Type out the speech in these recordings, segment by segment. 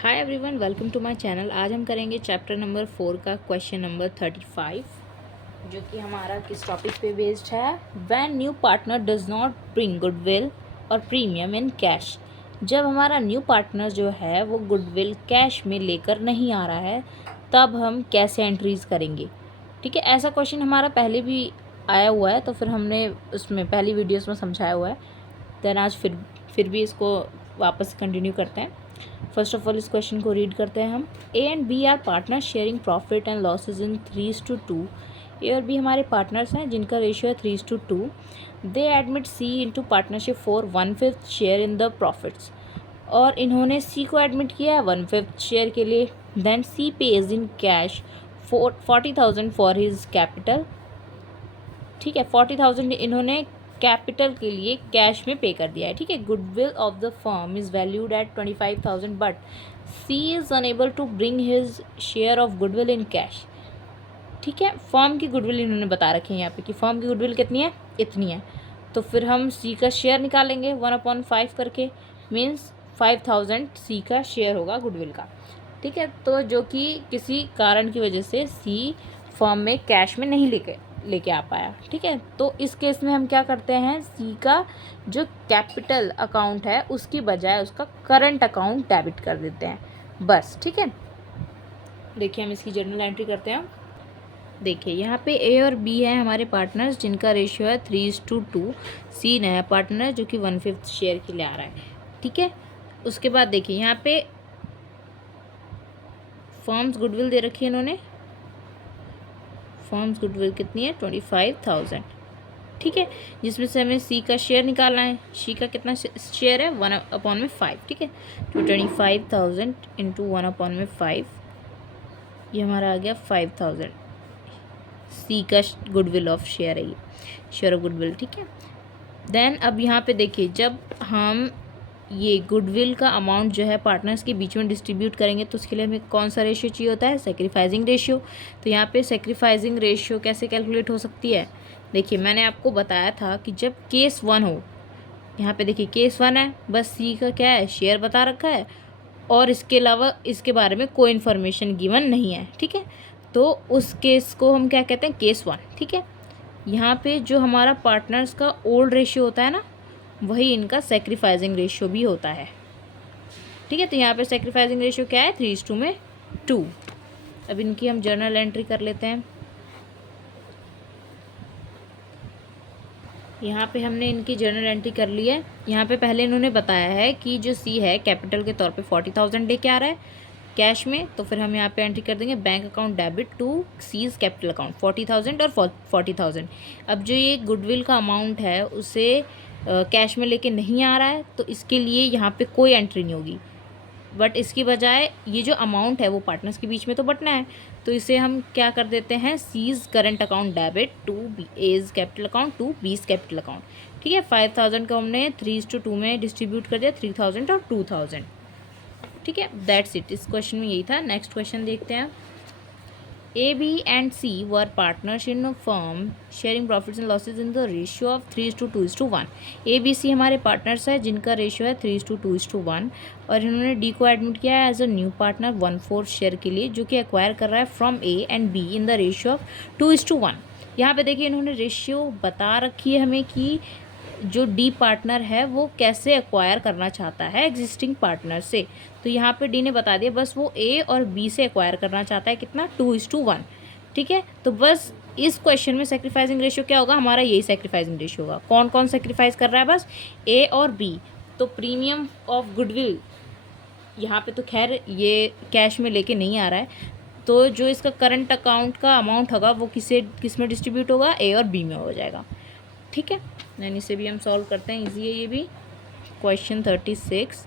Hi everyone, welcome to my channel. आज हम करेंगे चैप्टर नंबर 4 का क्वेश्चन नंबर 35, जो कि हमारा किस टॉपिक पे बेस्ड है। When new partner does not bring goodwill और प्रीमियम इन कैश। जब हमारा न्यू पार्टनर जो है वो गुडविल कैश में लेकर नहीं आ रहा है, तब हम कैसे एंट्रीज करेंगे। ठीक है, ऐसा क्वेश्चन हमारा पहले भी आया हुआ है, तो फिर हमने उसमें पहली वीडियोस में समझाया हुआ है। देन आज फिर भी इसको वापस कंटिन्यू करते हैं। फर्स्ट ऑफ ऑल इस क्वेश्चन को रीड करते हैं हम। A and B are partner sharing profit and losses in 3:2। A और बी हमारे पार्टनर्स हैं जिनका रेशियो है 3:2। They admit C into partnership for 1/5 share in the profits. और इन्होंने सी को एडमिट किया है 1/5 शेयर के लिए। Then C pays in cash 40,000 for his capital. ठीक है, 40,000 इन्होंने कैपिटल के लिए कैश में पे कर दिया है। ठीक है, goodwill of the firm is valued at 25,000 but C is unable to bring his share of goodwill in cash. ठीक है, फर्म की गुडविल इन्होंने बता रखी है यहाँ पे कि फर्म की गुडविल कितनी है, इतनी है। तो फिर हम सी का शेयर निकालेंगे 1/5 करके, मीन्स 5,000 सी का शेयर होगा गुडविल का। ठीक है, तो जो कि किसी कारण की वजह से सी फर्म में कैश में नहीं लेके आ पाया। ठीक है, तो इस केस में हम क्या करते हैं, सी का जो कैपिटल अकाउंट है उसकी बजाय उसका करंट अकाउंट डेबिट कर देते हैं बस। ठीक है, देखिए हम इसकी जर्नल एंट्री करते हैं। देखिए यहाँ पे ए और बी है हमारे पार्टनर्स जिनका रेशियो है 3:2। सी नया पार्टनर जो कि 1/5 शेयर के लिए आ रहा है। ठीक है, उसके बाद देखिए यहाँ पे फर्म्स गुडविल दे रखी है इन्होंने। फर्म्स गुडविल कितनी है, 25,000। ठीक है, जिसमें से हमें सी का शेयर निकालना है। सी का कितना शेयर है, 1/5। ठीक है, तो 25,000 इंटू 1/5, ये हमारा आ गया 5,000। सी का गुडविल ऑफ शेयर है, ये शेयर ऑफ गुडविल। ठीक है, देन अब यहाँ पे देखिए जब हम ये गुडविल का अमाउंट जो है पार्टनर्स के बीच में डिस्ट्रीब्यूट करेंगे तो उसके लिए हमें कौन सा रेशियो चाहिए होता है, सेक्रीफाइजिंग रेशियो। तो यहाँ पे सेक्रीफाइजिंग रेशियो कैसे कैलकुलेट हो सकती है, देखिए मैंने आपको बताया था कि जब केस 1 हो, यहाँ पे देखिए केस 1 है, बस सी का क्या है, शेयर बता रखा है और इसके अलावा इसके बारे में कोई इन्फॉर्मेशन गिवन नहीं है। ठीक है, तो उस केस को हम क्या कहते हैं, केस 1। ठीक है, यहाँ पे जो हमारा पार्टनर्स का ओल्ड रेशियो होता है ना, वही इनका सेक्रीफाइजिंग रेशियो भी होता है। ठीक है, तो यहाँ पे सेक्रीफाइजिंग रेशियो क्या है, 3:2। अब इनकी हम जर्नल एंट्री कर लेते हैं। यहाँ पे हमने इनकी जर्नल एंट्री कर ली है। यहाँ पे पहले इन्होंने बताया है कि जो सी है कैपिटल के तौर पे 40,000 लेके आ रहा है कैश में, तो फिर हम यहाँ पे एंट्री कर देंगे bank account debit to C's capital account 40,000 और 40,000। अब जो ये गुडविल का अमाउंट है उसे कैश में लेके नहीं आ रहा है, तो इसके लिए यहाँ पे कोई एंट्री नहीं होगी, बट इसकी बजाय ये जो अमाउंट है वो पार्टनर्स के बीच में तो बंटना है। तो इसे हम क्या कर देते हैं, C's current account debit to A's capital account to B's capital account. ठीक है, 5,000 को हमने 3:2 में डिस्ट्रीब्यूट कर दिया, 3,000 और 2,000। ठीक है, दैट्स इट। इस क्वेश्चन में यही था। नेक्स्ट क्वेश्चन देखते हैं। A, B and C were partners in a firm sharing profits and losses in the ratio of 3:2:1। A, B, C हमारे पार्टनर्स है जिनका रेशियो है 3:2:1 और इन्होंने D को एडमिट किया है as a new partner 1/4 share के लिए, जो कि एक्वायर कर रहा है from A and B in the ratio of 2:1। यहाँ पे देखिए इन्होंने रेशियो बता रखी है हमें कि जो डी पार्टनर है वो कैसे एक्वायर करना चाहता है एग्जिस्टिंग पार्टनर से। तो यहाँ पे डी ने बता दिया, बस वो ए और बी से एक्वायर करना चाहता है कितना, 2:1। ठीक है, तो बस इस क्वेश्चन में सेक्रीफाइसिंग रेशियो क्या होगा, हमारा यही सेक्रीफाइसिंग रेशियो होगा। कौन कौन सेक्रीफाइस कर रहा है, बस ए और बी। तो प्रीमियम ऑफ गुडविल यहाँ पे तो खैर ये कैश में लेके नहीं आ रहा है, तो जो इसका करंट अकाउंट का अमाउंट होगा वो किस में डिस्ट्रीब्यूट होगा, ए और बी में हो जाएगा। ठीक है, देन इसे भी हम सॉल्व करते हैं, इजी है ये भी। क्वेश्चन 36,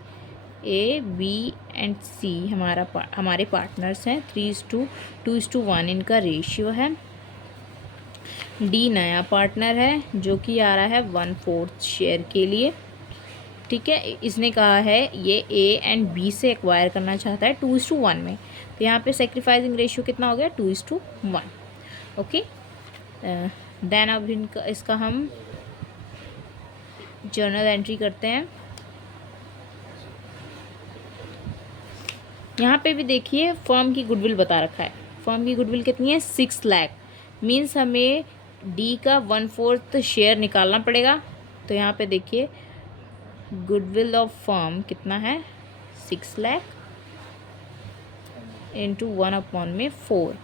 ए बी एंड सी हमारे पार्टनर्स हैं, 3:2:1 इनका रेशियो है। डी नया पार्टनर है जो कि आ रहा है 1/4 शेयर के लिए। ठीक है, इसने कहा है ये ए एंड बी से एक्वायर करना चाहता है 2:1 में, तो यहाँ पे सेक्रीफाइसिंग रेशियो कितना हो गया, 2:1। ओके, देन अब इसका हम जर्नल एंट्री करते हैं। यहाँ पे भी देखिए फर्म की गुडविल बता रखा है। फर्म की गुडविल कितनी है 6 लाख, मीन्स हमें डी का 1/4 शेयर निकालना पड़ेगा। तो यहाँ पे देखिए गुडविल ऑफ फर्म कितना है 6 लाख इंटू 1/4,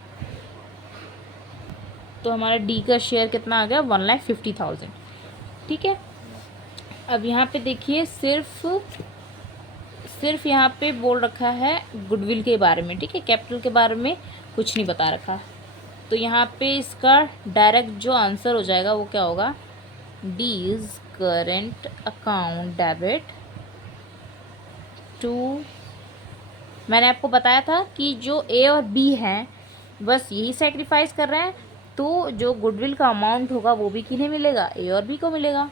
तो हमारा डी का शेयर कितना आ गया 1,50,000। ठीक है, अब यहाँ पे देखिए सिर्फ यहाँ पे बोल रखा है गुडविल के बारे में। ठीक है, कैपिटल के बारे में कुछ नहीं बता रखा। तो यहाँ पे इसका डायरेक्ट जो आंसर हो जाएगा वो क्या होगा, D is current account debit to, मैंने आपको बताया था कि जो ए और बी हैं बस यही सेक्रीफाइस कर रहे हैं, तो जो गुडविल का अमाउंट होगा वो भी किन्हें मिलेगा, ए और बी को मिलेगा।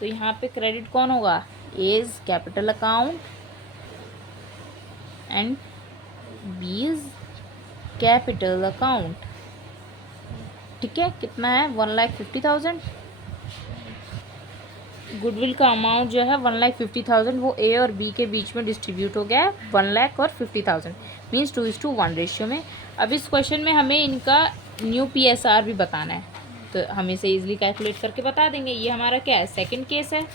तो यहाँ पे क्रेडिट कौन होगा, A is capital account and B is capital account. ठीक है, कितना है 1,50,000। गुडविल का अमाउंट जो है 1,50,000 वो ए और बी के बीच में डिस्ट्रीब्यूट हो गया है 1,50,000 मीन्स 2:1 रेशियो में। अब इस क्वेश्चन में हमें इनका न्यू PSR भी बताना है, तो हम इसे इजीली कैलकुलेट करके बता देंगे। ये हमारा क्या है, सेकंड केस है।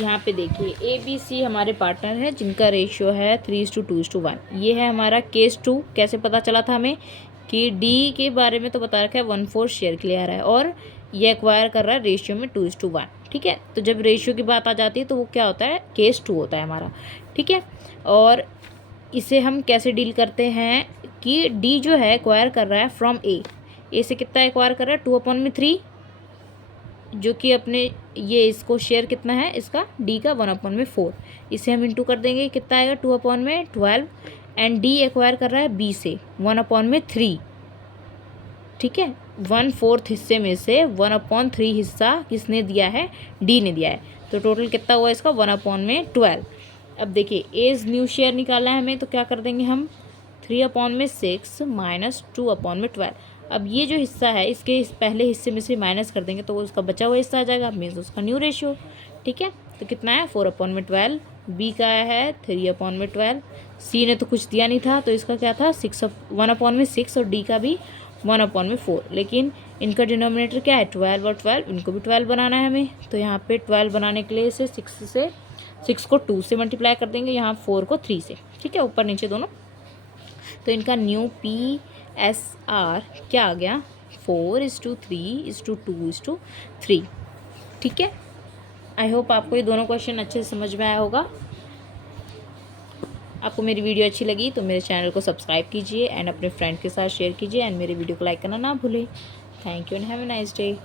यहाँ पे देखिए ABC हमारे पार्टनर है जिनका रेशियो है 3:2:1। ये है हमारा केस 2। कैसे पता चला था हमें कि डी के बारे में तो बता रखा है 1/4 शेयर के लिए आ रहा है और ये एक्वायर कर रहा है रेशियो में 2:1। ठीक है, तो जब रेशियो की बात आ जाती है तो वो क्या होता है, केस 2 होता है हमारा। ठीक है, और इसे हम कैसे डील करते हैं कि डी जो है एक्वायर कर रहा है फ्रॉम ए से कितना एक्वायर कर रहा है 2/3, जो कि अपने ये इसको शेयर कितना है इसका डी का 1/4। इसे हम इंटू कर देंगे, कितना आएगा 2/12 एंड डी एक्वायर कर रहा है बी से 1/3। ठीक है, 1/4 हिस्से में से 1/3 हिस्सा किसने दिया है, डी ने दिया है। तो टोटल कितना हुआ इसका 1/12। अब देखिए एज न्यू शेयर निकालना है हमें, तो क्या कर देंगे हम 3/6 माइनस 2/12। अब ये जो हिस्सा है इसके इस पहले हिस्से में से माइनस कर देंगे तो वो उसका बचा हुआ हिस्सा आ जाएगा, मीन्स उसका न्यू रेशियो। ठीक है, तो कितना है 4/12, बी का है 3/12, सी ने तो कुछ दिया नहीं था तो इसका क्या था 1/6 और डी का भी 1/4। लेकिन इनका डिनोमिनेटर क्या है 12 और 12, इनको भी 12 बनाना है हमें। तो यहाँ पे 12 बनाने के लिए इसे 6 को 2 से मल्टीप्लाई कर देंगे, यहाँ 4 को 3 से। ठीक है, ऊपर नीचे दोनों। तो इनका न्यू PSR क्या आ गया 4:3:2:3। ठीक है, आई होप आपको ये दोनों क्वेश्चन अच्छे से समझ में आया होगा। आपको मेरी वीडियो अच्छी लगी तो मेरे चैनल को सब्सक्राइब कीजिए एंड अपने फ्रेंड के साथ शेयर कीजिए एंड मेरे वीडियो को लाइक करना ना भूलें। Thank you and have a nice day.